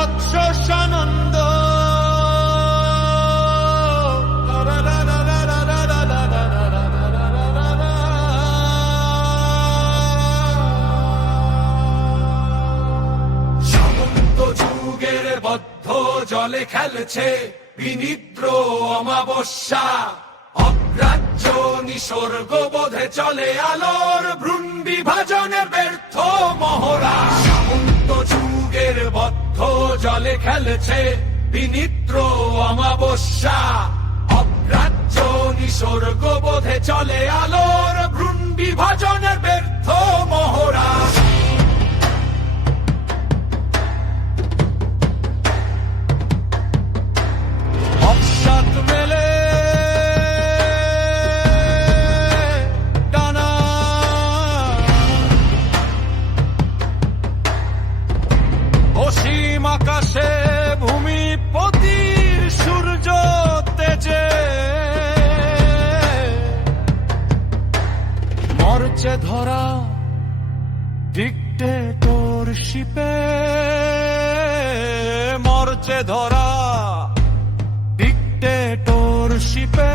বৎস সানন্দ সামন্ত যুগের বদ্ধ জলে খেলছে বিনিদ্র অমাবস্যা, অগ্রাহ্য নিসর্গ বোধে চলে আলোর ভ্রূণ বিভাজনের ব্যর্থ মহড়া। সামন্ত যুগের বদ্ধ জলে খেলছে বিনিদ্র অমাবস্যা, অগ্রাহ্য নিসর্গ বোধে চলে আলোর ভ্রূণ বিভাজনের ব্যর্থ মহড়া। অকস্মাৎ মেলে ডানা, অসীম আকাশে ভূমিপতির সূর্য তেজে, মরচে ধরা ডিক্টেটরশিপে, মরচে ধরা ডিক্টেটরশিপে।